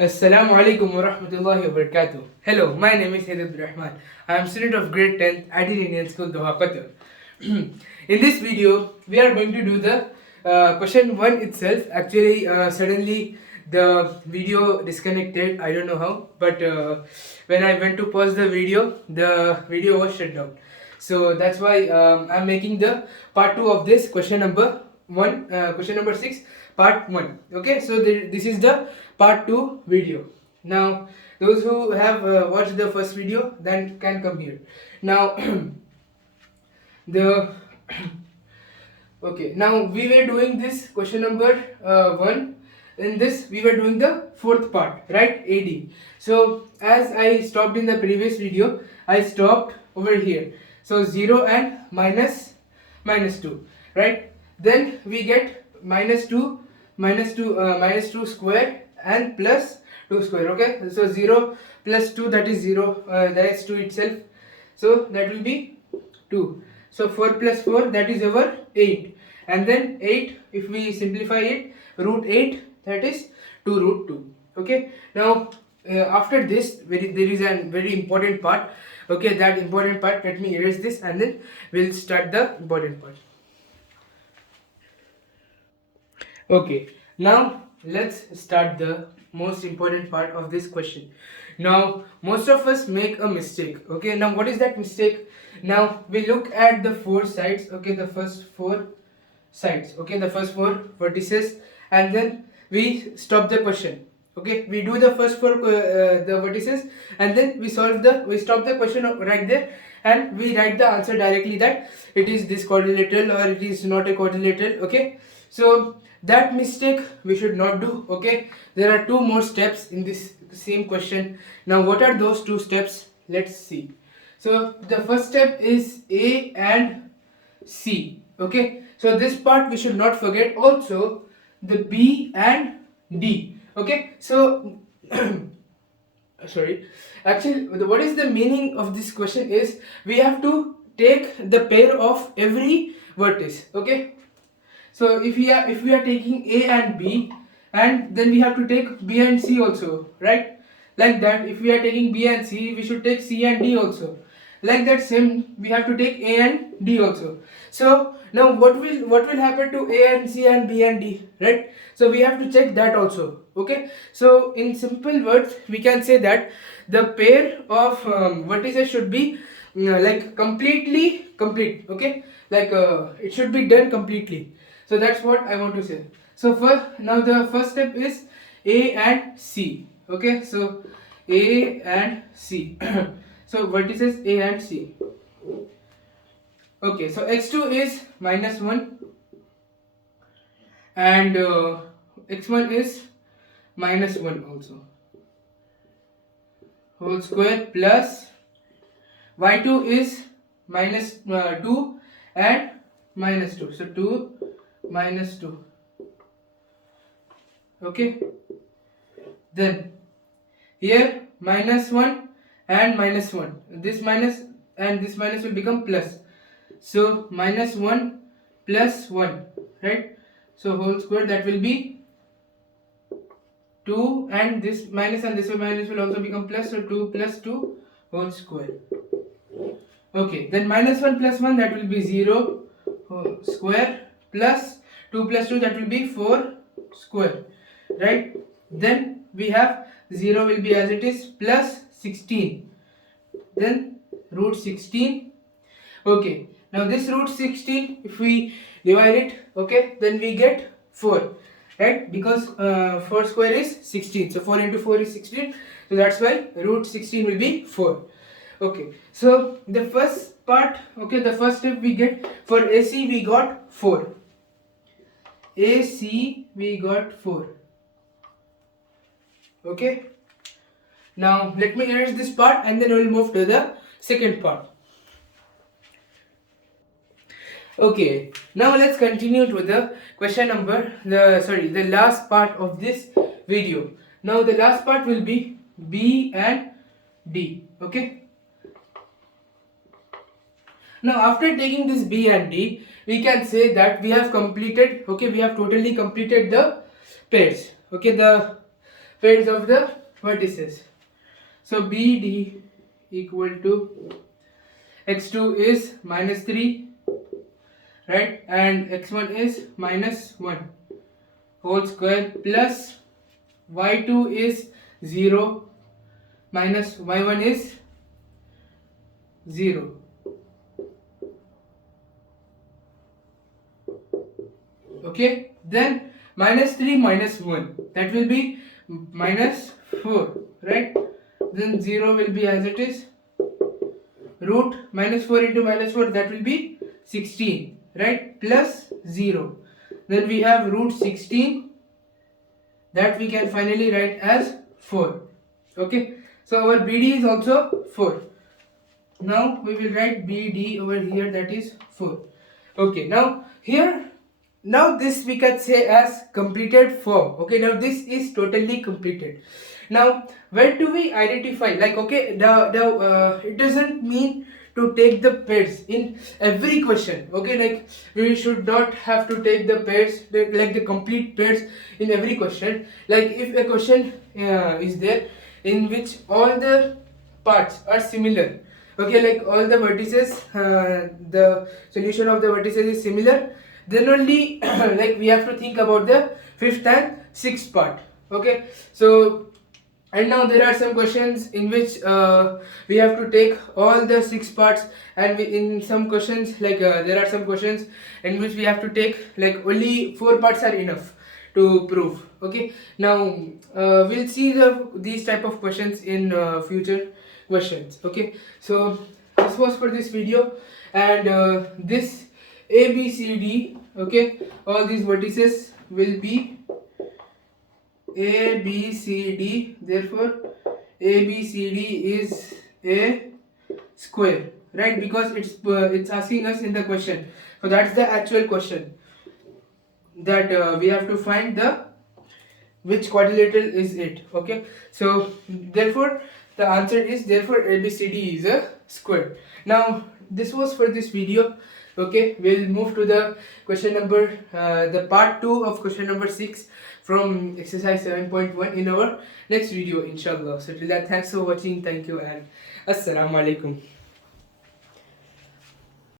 Assalamu alaikum wa rahmatullahi wa barakatuh. Hello, my name is Hedib Rahman. I am student of grade 10th at Indian School, Doha, Qatar. In this video, we are going to do the question 1 itself. Actually, suddenly the video disconnected. I don't know how, but when I went to pause the video was shut down. So that's why I'm making the part 2 of this question number 1, question number 6, part 1. Okay, so this is the part 2 video. Now those who have watched the first video then can come here. Now the okay, now we were doing this question number 1. In this we were doing the fourth part, right? AD. So as I stopped in the previous video, I stopped over here. So 0 and minus 2, right? Then we get minus 2 square and plus 2 square. Okay, so 0 plus 2, that is 0, that is 2 itself, so that will be 2. So 4 plus 4, that is our 8, and then 8, if we simplify it, root 8, that is 2 root 2. Okay, now after this there is a very important part. Okay, that important part, let me erase this and then we'll start the important part. Okay, now let's start the most important part of this question. Now most of us make a mistake. Okay, now what is that mistake? Now we look at the four sides. Okay, the first four sides. Okay, the first four vertices, and then we stop the question. Okay, we do the first four the vertices, and then we stop the question right there, and we write the answer directly, that it is this quadrilateral or it is not a quadrilateral. Okay, so that mistake we should not do. Okay, there are two more steps in this same question. Now what are those two steps? Let's see. So the first step is A and C. Okay, so this part we should not forget. Also the B and D. Okay, so sorry, actually what is the meaning of this question is we have to take the pair of every vertex. Okay, so if we are taking A and B, and then we have to take B and C also, right? Like that, if we are taking B and C, we should take C and D also. Like that same, we have to take A and D also. So now what will happen to A and C and B and D, right? So we have to check that also. Okay, so in simple words we can say that the pair of vertices should be like completely complete. Okay, like it should be done completely. So that's what I want to say. So now the first step is A and C. Okay, so A and C. So vertices A and C. Okay, so x2 is minus 1 and x1 is minus 1 also, whole square, plus y2 is minus 2 and minus 2, so 2 minus 2. Okay, then here minus 1 and minus 1, this minus and this minus will become plus, so minus 1 plus 1, right? So whole square, that will be 2, and this minus and this minus will also become plus, so 2 plus 2 whole square. Okay, then minus 1 plus 1, that will be 0 whole square, plus 2 plus 2, that will be 4 square, right? Then we have 0 will be as it is, plus 16, then root 16. Okay, now this root 16, if we divide it, okay, then we get 4, right? Because 4 square is 16, so 4 into 4 is 16, so that's why root 16 will be 4. Okay, so the first part, okay, the first step we get for AC, we got 4. AC we got 4. Okay, now let me erase this part and then we will move to the second part. Okay, now let's continue to the question number, the last part of this video. Now the last part will be B and D. Okay, now after taking this B and D, we can say that we have completed, okay, we have totally completed the pairs. Okay, the pairs of the vertices. So BD equal to x2 is minus 3, right, and x1 is minus 1 whole square plus y2 is 0 minus y1 is 0. Okay, then minus 3 minus 1, that will be minus 4, right? Then 0 will be as it is. Root minus 4 into minus 4, that will be 16, right? Plus 0. Then we have root 16, that we can finally write as 4. Okay, so our BD is also 4. Now we will write BD over here, that is 4. Okay, now here, now this we can say as completed form. Okay, now this is totally completed. Now where do we identify, like, okay, it doesn't mean to take the pairs in every question. Okay, like we should not have to take the pairs, like the complete pairs in every question. Like if a question is there in which all the parts are similar, okay, like all the vertices, the solution of the vertices is similar, then only like we have to think about the fifth and sixth part. Okay, so and now there are some questions in which we have to take all the 6 parts, and in some questions, like there are some questions in which we have to take like only 4 parts are enough to prove. Okay, now we'll see these type of questions in future questions. Okay, so this was for this video, and this ABCD, okay, all these vertices will be ABCD, therefore ABCD is a square, right? Because it's asking us in the question, so that's the actual question, that we have to find the which quadrilateral is it. Okay, so therefore the answer is, therefore ABCD is a square. Now this was for this video. Okay, we'll move to the question number the part 2 of question number 6 from exercise 7.1 in our next video, inshallah. So till that, thanks for watching, thank you, and assalamu alaikum.